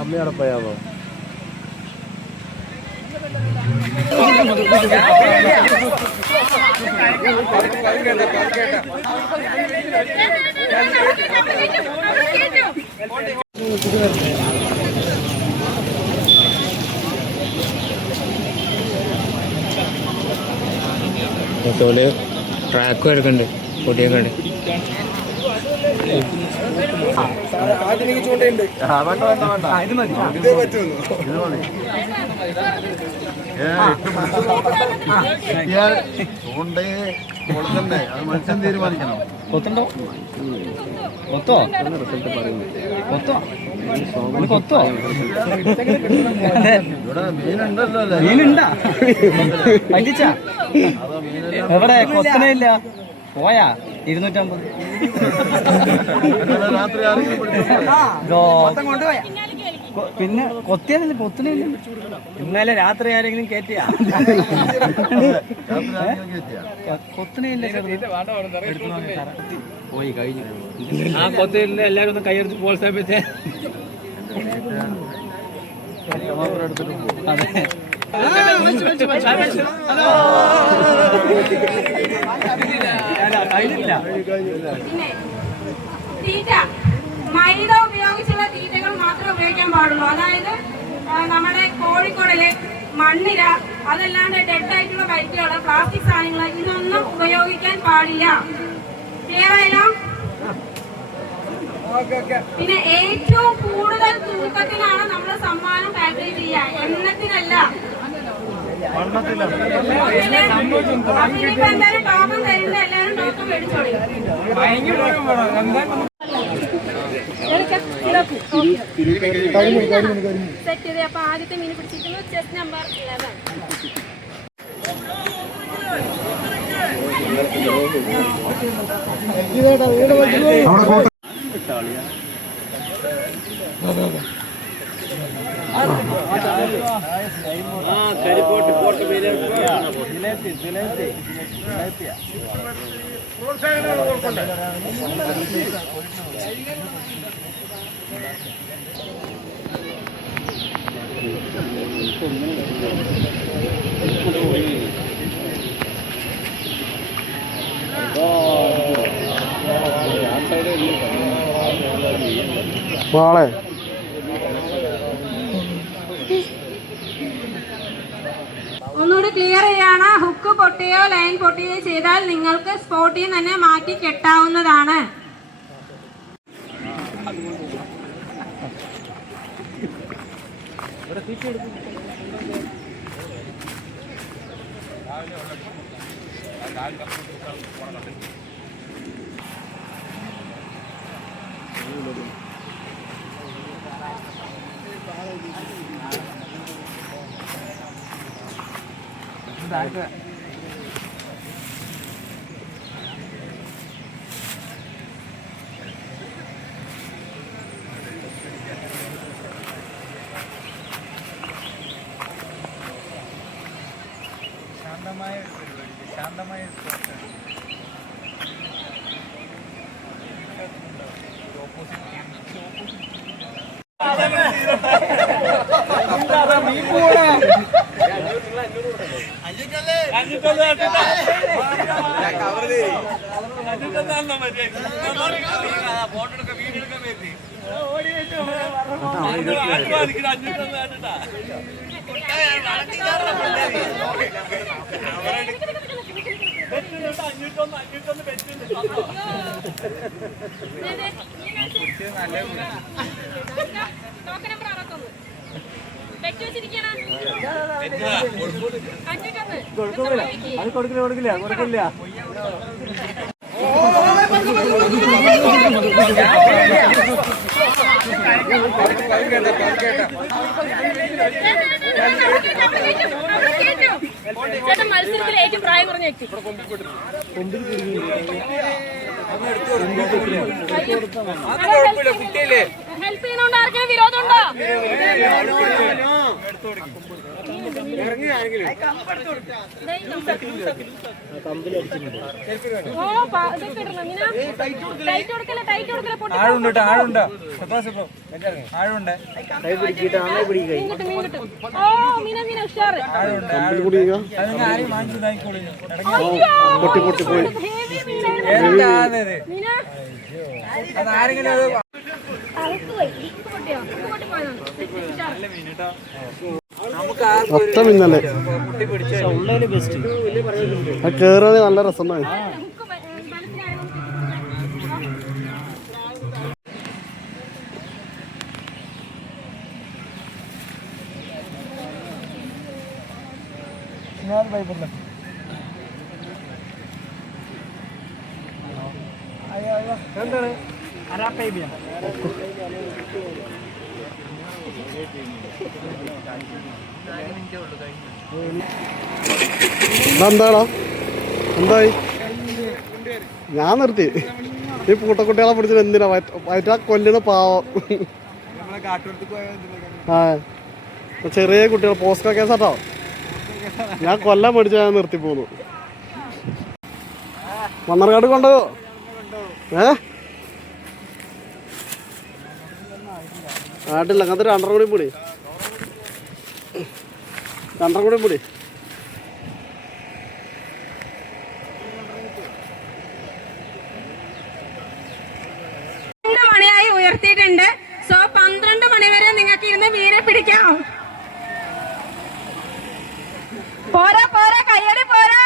അമ്മയടപ്പയാവോ തോല് ട്രാക്ക് വരക്കുണ്ട് പൊടിയൊക്കെ ഉണ്ട്. മത്സ്യം തീരുമാനിക്കണം. കൊത്തുണ്ടോ? കൊത്തോ? കൊത്തോ? കൊത്തോ? ഇവിടെ മീനുണ്ടല്ലോ. മീനുണ്ടാ? പറ്റിച്ചാ? എവിടെ? കൊത്തനേ ഇല്ല. പോയാ 250. പിന്നെ കൊത്തിയതല്ലേ, കൊത്തനയില്ല. ഇന്നലെ രാത്രി ആരെങ്കിലും കേറ്റിയാ? കൊത്തനയില്ല. പോയി കഴിഞ്ഞു. ആ കൊത്തയില്ല. എല്ലാരും ഒന്ന് കൈയെടുത്ത് പ്രോത്സാഹിപ്പിച്ചേ. മൈദ ഉപയോഗിച്ചുള്ള തീറ്റകൾ മാത്രമേ ഉപയോഗിക്കാൻ പാടുള്ളൂ. അതായത് നമ്മുടെ കോഴിക്കോടിലെ മണ്ണിര, അതല്ലാണ്ട് ഡെഡായിട്ടുള്ള വൈറ്റുകൾ, പ്ലാസ്റ്റിക് സാധനങ്ങൾ, ഇതൊന്നും ഉപയോഗിക്കാൻ പാടില്ല. ക്ലിയർ ആയല്ലോ? പിന്നെ ഏറ്റവും കൂടുതൽ തൂക്കത്തിനാണ് നമ്മൾ സമ്മാനം കാൽക്കുലേറ്റ് ചെയ്യുക, എണ്ണത്തിനല്ല. ഇനിയിപ്പോ എന്തായാലും ടോക്കൺ തരുന്നത് എല്ലാവരും ടോക്കൺ മേടിച്ചോളി. സെറ്റ് ചെയ്ത് അപ്പൊ ആദ്യത്തെ മീൻ പിടിച്ചിരിക്കുന്നത് ചെസ്റ്റ് നമ്പർ 11. വാളെ ഒന്നുകൂടി ക്ലിയർ ചെയ്യാണ്. ഹുക്ക് പൊട്ടിയോ ലൈൻ പൊട്ടിയോ ചെയ്താൽ നിങ്ങൾക്ക് സ്പോട്ടിൽ തന്നെ മാറ്റി കെട്ടാവുന്നതാണ്. ശാന്തമായ കൊടുക്കില്ല. മത്സരത്തിൽ ഏറ്റവും പ്രായം കുറഞ്ഞ വ്യക്തി ഹെൽപ്പ് ചെയ്യുന്നോണ്ട് ആർക്കും വിരോധമുണ്ടോ? മൊത്തം ഇന്നലെ കേറാതെ നല്ല രസമുണ്ടായി. എന്താടാ എന്തായി? ഞാൻ നിർത്തി. ഈ പൂട്ടക്കുട്ടികളെ പിടിച്ചിട്ട് എന്തിനാ വയറ്റാ കൊല്ലുന്ന പാവം. ആ ചെറിയ കുട്ടികൾ പോസ്കോ കേസാട്ടോ. ഞാൻ കൊല്ലം മേടിച്ച് ഞാൻ നിർത്തി പോന്നു. മണ്ണാർക്കാട് കൊണ്ടുപോയോ? ആട്ടില്ല. അങ്ങനത്തെ രണ്ടര കൂടി കൂടി മണിയായി ഉയർത്തിയിട്ടുണ്ട്. സോ 12 മണി വരെ നിങ്ങൾക്ക് ഇരുന്ന് മീനെ പിടിക്കാം. പോരാ പോരാ, കയ്യടി പോരാ.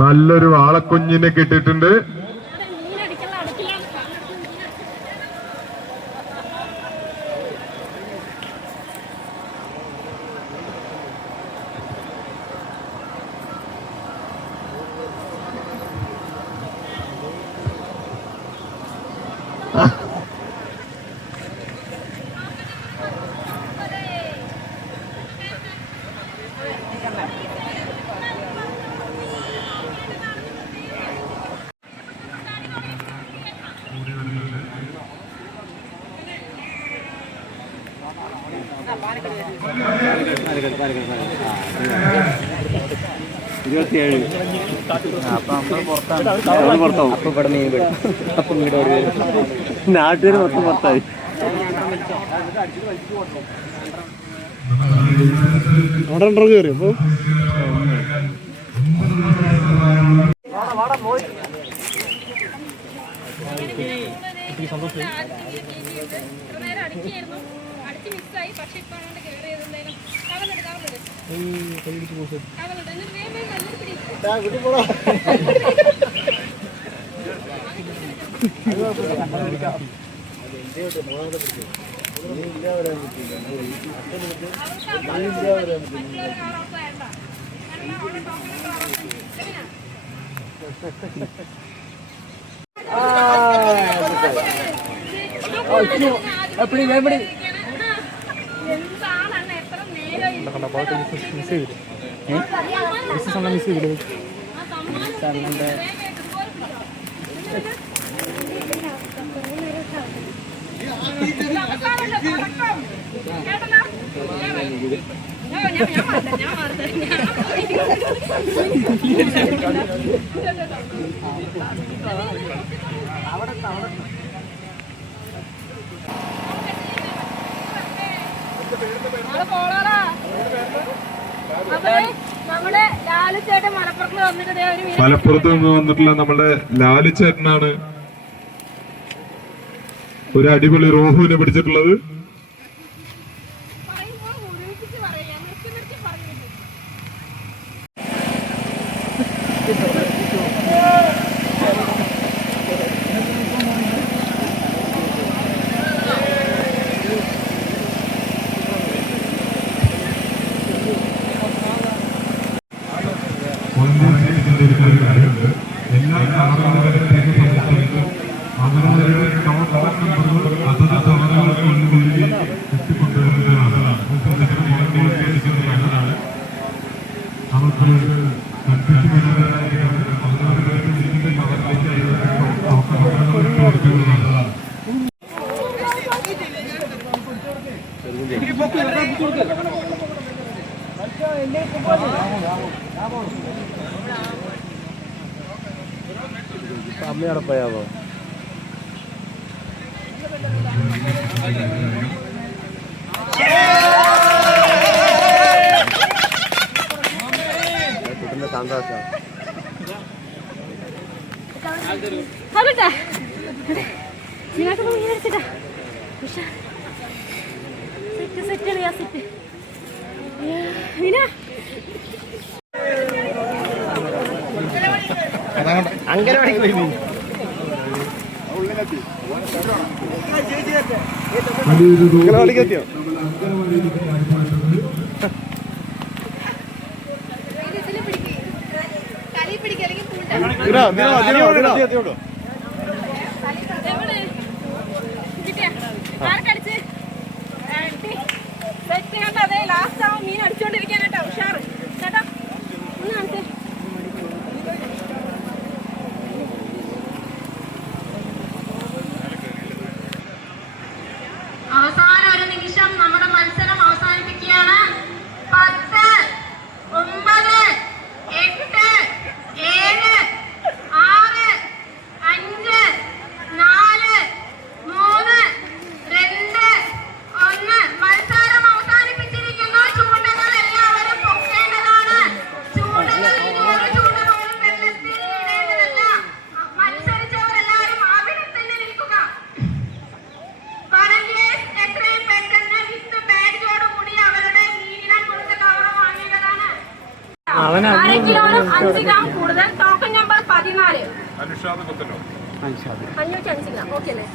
നല്ലൊരു വാളക്കുഞ്ഞിനെ കിട്ടിയിട്ടുണ്ട്. നാട്ടുകാർ മൊത്തം പുറത്തായി. അവിടെ ഉണ്ടോ കയറി അപ്പൊ മലപ്പുറത്ത് നിന്ന് വന്നിട്ടുള്ള നമ്മുടെ ലാലുചേട്ടനാണ് ഒരു അടിപൊളി റോഹുവിനെ പിടിച്ചിട്ടുള്ളത്. എല്ലാ അവരവരുടെ ടോപ്പ് നമ്പറുകൾ അതത് തവണ അമ്മയോടെ പോയാവോ? കുട്ടിന്റെ സന്തോഷം. അംഗനവാടിക്ക് പോയി അംഗനവാടിക്ക് എത്തിയോ? ലാസ്റ്റ് ആവും മീൻ അടിച്ചോണ്ടിരിക്കാനാട്ടോ ഉഷാറ് ചേട്ടാ. ഒന്ന് കാണിച്ചേ. അവസാന ഒരു നിമിഷം നമ്മുടെ മത്സരം അവസാനിപ്പിക്കുകയാണ്. 10, 9, 8, 7, 6, 5, 4, 3, 2, 1. മത്സരം അവസാനിപ്പിച്ചിരിക്കുന്നു. ചൂണ്ടകൾ എല്ലാവരും പൊക്കേണ്ടതാണ്. ചൂണ്ടകൾ ഇനി ഒരു ചൂണ്ട പോലും വെള്ളത്തിൽ ഇടേണ്ടതല്ല. മത്സരിച്ചവരെല്ലാവരും അവിടെ തന്നെ നിൽക്കുക. എത്രയും പെട്ടെന്ന് വിത്ത് ബാഗോടുകൂടി അവരുടെ മീനിടാൻ കൊടുത്ത കവർ വാങ്ങേണ്ടതാണ്. 1/2 കിലോനും 5 ഗ്രാം കൂടുതൽ. Token number 14 505 gram. ഓക്കെ അല്ലേ?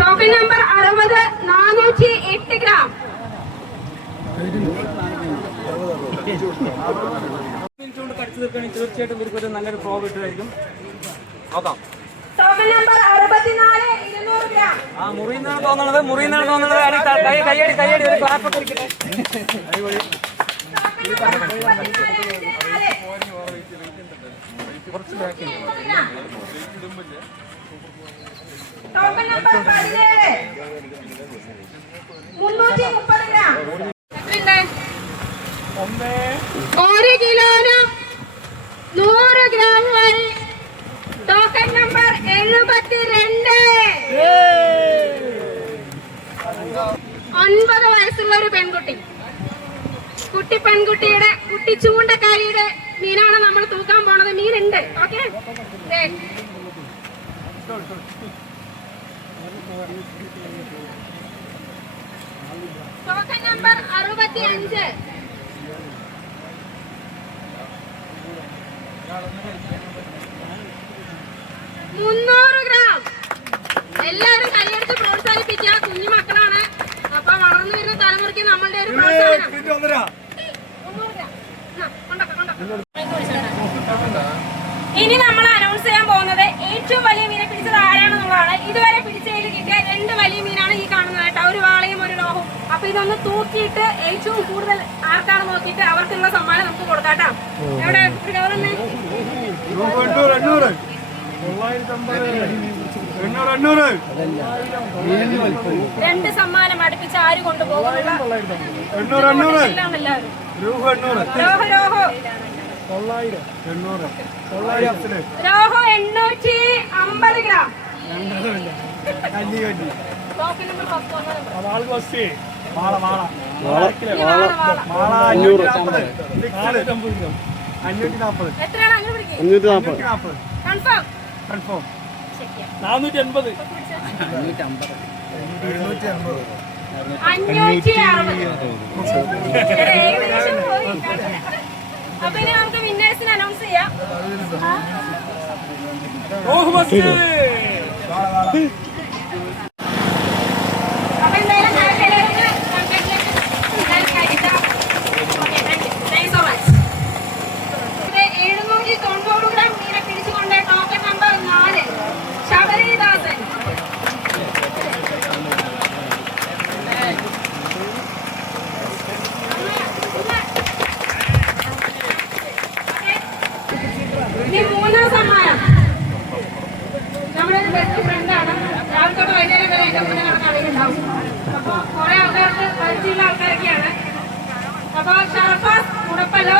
Token number 60 408 gram. തീർച്ചയായിട്ടും ഇവർക്കൊരു നല്ലൊരു പ്രോബ് ഇട്ടായിരിക്കും. നോക്കാം. Token number 64 200 gram. മുറിയുന്നാണ് തോന്നുന്നത്. കയ്യടി ഒരു ക്ലാപ്പൊക്കെ ഇരിക്കട്ടെ. Token number 17 330 gram. ഒരു കിലോനും 100 ഗ്രാം വരെ. ടോക്കൺ നമ്പർ 72 9 വയസ്സുള്ള ഒരു പെൺകുട്ടി. പെൺകുട്ടിയുടെ കുട്ടി ചൂണ്ടക്കാരിയുടെ മീനാണ് നമ്മൾ തൂക്കാൻ പോണത്. മീനുണ്ട്. ഓക്കെ. Token number 65 300 gram. എല്ലാവരും കൈയടിച്ച് പ്രോത്സാഹിപ്പിക്കുക. കുഞ്ഞു മക്കളാണ്. അപ്പൊ വളർന്നു വരുന്ന തലമുറയ്ക്ക് നമ്മളുടെ ഒരു പ്രോത്സാഹനം. 300 ഗ്രാം. ഇനി നമ്മൾ അനൗൺസ് ചെയ്യാൻ പോകുന്നത് ഏറ്റവും വലിയ മീനെ പിടിച്ചത് ആരാണെന്നുള്ളതാണ്. ഇതുവരെ പിടിച്ചതിൽ കിട്ടിയ 2 വലിയ മീനാണ് ഈ കാണുന്നത് കേട്ടോ. ഒരു വാളയും ഒരു ലോഹവും. അപ്പൊ ഇതൊന്ന് തൂക്കിയിട്ട് ഏറ്റവും കൂടുതൽ ആർക്കാണ് നോക്കിയിട്ട് അവർക്കുള്ള സമ്മാനം നമുക്ക് കൊടുക്കാട്ടോ. എവിടെ 2 സമ്മാനം അടുപ്പിച്ച് ആര് കൊണ്ടുപോകും? രോഹോ 850 ഗ്രാം. Token number 540. എത്രയാണ് അങ്ങനെ പിടിക്കുക? 540. കൺഫേം. 480. 560. ഏകദേശം പോയി. അപ്പൊ ഇനി നമുക്ക് വിന്നേഴ്സിനെ അനൗൺസ് ചെയ്യാം. അപ്പൊ എന്തായാലും ഇത് 790 ഗ്രാം മീനെ പിടിച്ചുകൊണ്ട് ടോക്കൺ നമ്പർ 4 ശബരിദാസൻ. എന്റെ മുന്നേ നടന്ന അറിയുന്നുണ്ടാവും. അപ്പൊ കുറെ ആൾക്കാർക്ക് പരിചയമുള്ള ആൾക്കാരൊക്കെയാണ്. അപ്പൊ ഷർഫാസ് ഉടപ്പല്ലോ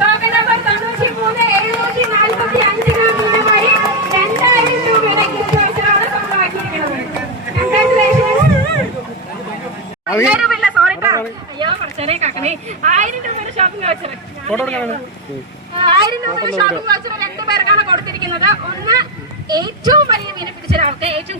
ടോക്കൺ നമ്പർ 93,745 ഗ്രാം മീനുമായി 2000 രൂപയുടെ ഗിഫ്റ്റ് വൗച്ചറാണ് സ്വന്തമാക്കിയിരിക്കുന്നത്. അയ്യോ കുറച്ചേരെ കാക്കണേ. 1000 രൂപയുടെ ഷോപ്പിംഗ് വൗച്ചർ 1000 രൂപയുടെ ഷോപ്പിംഗ് വൗച്ചർ 2 പേർക്കാണ് കൊടുത്തിരിക്കുന്നത്. ഒന്ന് ഏറ്റവും വലിയ മീനെ പിടിച്ച ഒരാൾക്ക്, ഏറ്റവും